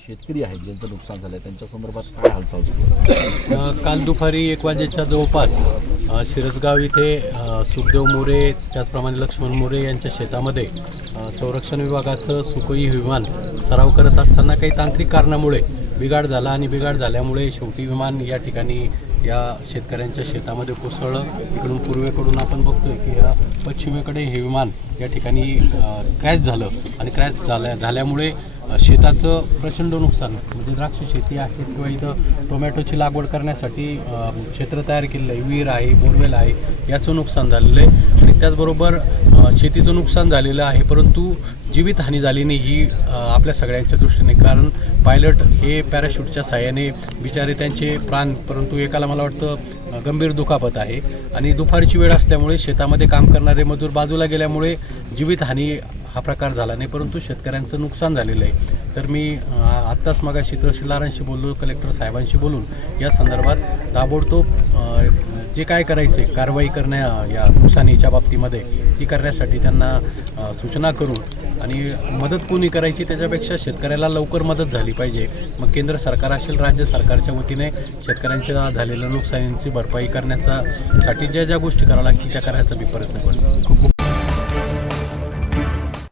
शेतकरी आहेत ज्यांचं नुकसान झालं त्यांच्या संदर्भात काय हालचाल सुरू आहे? काल दुपारी 1 वाजेच्या जवळपास शिरसगाव इथे सुखदेव मोरे त्याचप्रमाणे लक्ष्मण मोरे यांच्या शेतामध्ये संरक्षण विभागाचं सुखोई विमान सराव करत असताना काही तांत्रिक कारणामुळे बिघाड झाला आणि बिघाड झाल्यामुळे शेवटी विमान या ठिकाणी या शेतकऱ्यांच्या शेतामध्ये कोसळलं. इकडून पूर्वेकडून आपण बघतोय की या पश्चिमेकडे हे विमान या ठिकाणी क्रॅश झालं आणि क्रॅश झाल्यामुळे शेताचं प्रचंड नुकसान म्हणजे द्राक्ष शेती आहे किंवा इथं टोमॅटोची लागवड करण्यासाठी क्षेत्र तयार केलेलं आहे, विहीर आहे, बोरवेल आहे, याचं नुकसान झालेलं आहे आणि त्याचबरोबर शेतीचं नुकसान झालेलं आहे. परंतु जीवितहानी झाली नाही ही आपल्या सगळ्यांच्या दृष्टीने, कारण पायलट हे पॅराशूटच्या साहाय्याने बिचारे त्यांचे प्राण, परंतु एकाला मला वाटतं गंभीर दुखापत आहे आणि दुपारची वेळ असल्यामुळे शेतामध्ये काम करणारे मजूर बाजूला गेल्यामुळे जीवितहानी हा प्रकार झाला नाही, परंतु शेतकऱ्यांचं नुकसान झालेलं आहे. तर मी आत्ताच मगाशी तहसीलदारांशी बोललो, कलेक्टर साहेबांशी बोलून या संदर्भात ताबडतोब जे काय करायचे कारवाई या नुकसानीच्या बाबतीमध्ये ती करण्यासाठी त्यांना सूचना करून आणि मदत कोणी करायची त्याच्यापेक्षा शेतकऱ्याला लवकर मदत झाली पाहिजे. मग केंद्र सरकार असेल, राज्य सरकारच्या वतीने शेतकऱ्यांच्या झालेल्या नुकसानीची भरपाई करण्यासाठी ज्या गोष्टी कराव्या लागतील त्या करायचा मी प्रयत्न करतो.